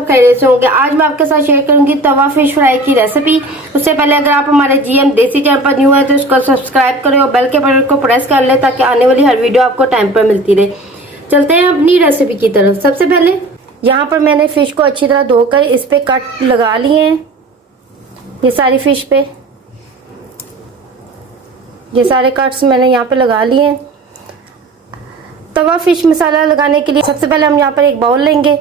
सब खैरियत से होंगे। आज मैं आपके साथ शेयर करूंगी तवा फिश फ्राई की रेसिपी। उससे पहले अगर आप हमारे जीएम देसी चैनल पर न्यू है तो इसको सब्सक्राइब करें और बेल के बटन को प्रेस कर लें ताकि आने वाली हर वीडियो आपको टाइम पर मिलती रहे। चलते हैं अपनी रेसिपी की तरफ। सबसे पहले यहाँ पर मैंने फिश को अच्छी तरह धोकर इस पे कट लगा लिए हैं। ये सारी फिश पे ये सारे कट्स मैंने यहाँ पे लगा लिए हैं। तवा फिश मसाला लगाने के लिए सबसे पहले हम यहाँ पर एक बाउल लेंगे।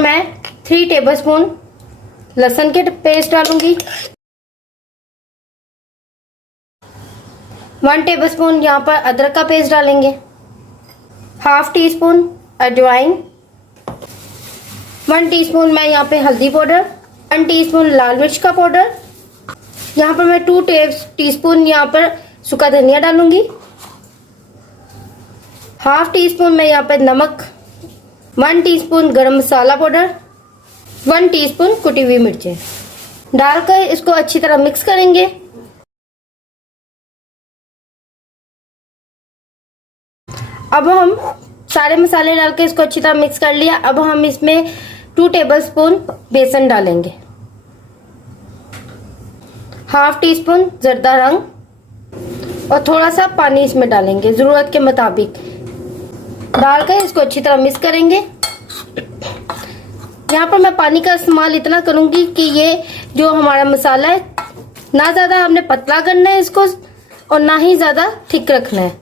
मैं 3 टेबलस्पून लहसुन के पेस्ट डालूंगी, 1 टेबलस्पून यहाँ पर अदरक का पेस्ट डालेंगे, हाफ टी स्पून अजवाइन, 1 टीस्पून मैं यहाँ पे हल्दी पाउडर, 1 टीस्पून लाल मिर्च का पाउडर, यहाँ पर मैं 2 टीस्पून यहाँ पर सूखा धनिया डालूंगी, हाफ टी स्पून मैं यहाँ पे नमक, 1 टीस्पून गरम मसाला पाउडर, 1 टीस्पून कुटी हुई मिर्चें डालकर इसको अच्छी तरह मिक्स करेंगे। अब हम सारे मसाले डाल के इसको अच्छी तरह मिक्स कर लिया। अब हम इसमें 2 टेबलस्पून बेसन डालेंगे, हाफ टी स्पून जर्दा रंग और थोड़ा सा पानी इसमें डालेंगे जरूरत के मुताबिक। डालकर इसको अच्छी तरह मिक्स करेंगे। यहाँ पर मैं पानी का इस्तेमाल इतना करूंगी कि ये जो हमारा मसाला है ना ज्यादा हमने पतला करना है इसको और ना ही ज्यादा थिक रखना है।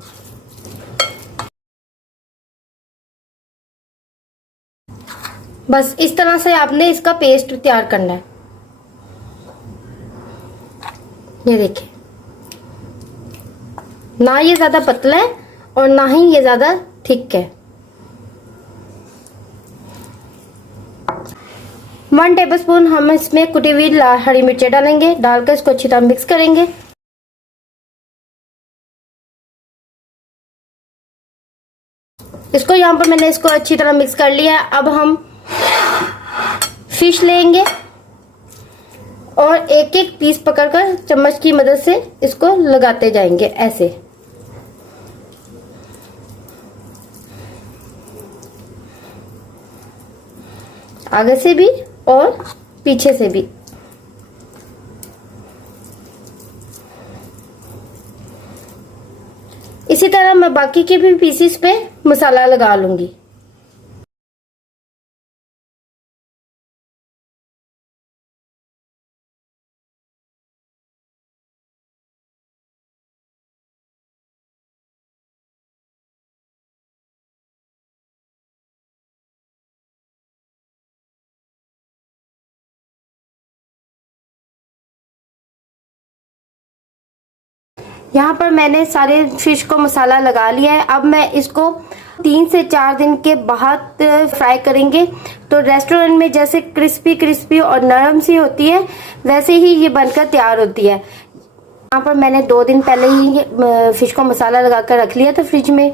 बस इस तरह से आपने इसका पेस्ट तैयार करना है। ये देखिए, ना ये ज्यादा पतला है और ना ही ये ज्यादा थिक है। 1 टेबलस्पून हम इसमें कुटी हुई हरी मिर्चें डालेंगे। डालकर इसको अच्छी तरह मिक्स करेंगे। इसको यहाँ पर मैंने इसको अच्छी तरह मिक्स कर लिया। अब हम फिश लेंगे और एक एक पीस पकड़कर चम्मच की मदद से इसको लगाते जाएंगे ऐसे। आगे से भी और पीछे से भी। इसी तरह मैं बाकी के भी पीसेस पे मसाला लगा लूंगी। यहाँ पर मैंने सारे फिश को मसाला लगा लिया है। अब मैं इसको 3 से 4 दिन के बाद फ्राई करेंगे तो रेस्टोरेंट में जैसे क्रिस्पी क्रिस्पी और नरम सी होती है वैसे ही ये बनकर तैयार होती है। यहाँ पर मैंने 2 दिन पहले ही फिश को मसाला लगा कर रख लिया था फ्रिज में।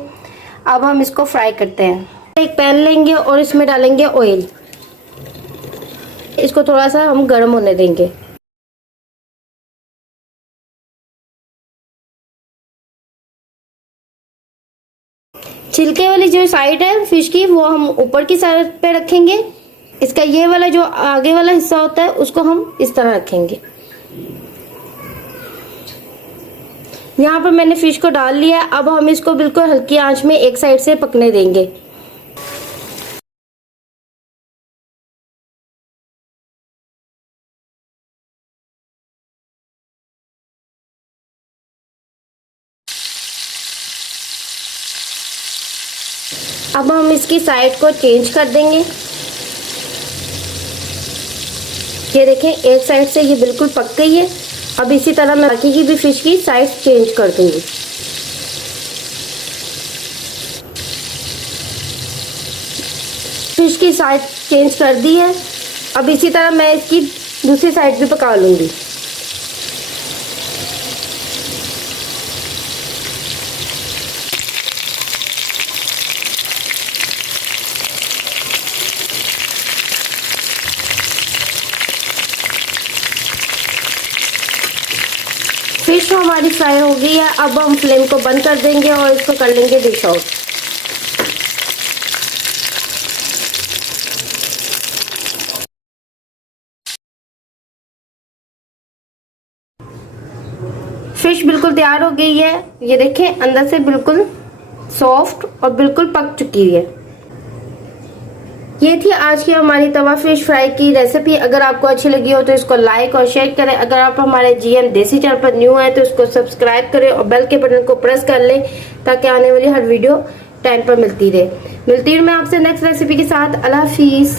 अब हम इसको फ्राई करते हैं। एक पैन लेंगे और इसमें डालेंगे ऑयल। इसको थोड़ा सा हम गर्म होने देंगे। छिलके वाली जो साइड है फिश की वो हम ऊपर की साइड पे रखेंगे। इसका ये वाला जो आगे वाला हिस्सा होता है उसको हम इस तरह रखेंगे। यहाँ पर मैंने फिश को डाल लिया। अब हम इसको बिल्कुल हल्की आंच में एक साइड से पकने देंगे। अब हम इसकी साइड को चेंज कर देंगे। ये देखें, एक साइड से ये बिल्कुल पक गई है। अब इसी तरह मैं बाकी की भी फिश की साइड चेंज कर दूंगी। फिश की साइड चेंज कर दी है। अब इसी तरह मैं इसकी दूसरी साइड भी पका लूंगी। फिश हमारी फ्राई हो गई है। अब हम फ्लेम को बंद कर देंगे और इसको कर लेंगे डिश आउट। फिश बिल्कुल तैयार हो गई है। ये देखें अंदर से बिल्कुल सॉफ्ट और बिल्कुल पक चुकी है। ये थी आज की हमारी तवा फिश फ्राई की रेसिपी। अगर आपको अच्छी लगी हो तो इसको लाइक और शेयर करें। अगर आप हमारे जीएम देसी चैनल पर न्यू है तो इसको सब्सक्राइब करें और बेल के बटन को प्रेस कर लें ताकि आने वाली हर वीडियो टाइम पर मिलती रहे। मिलती हूँ मैं आपसे नेक्स्ट रेसिपी के साथ। अल्लाह हाफिज।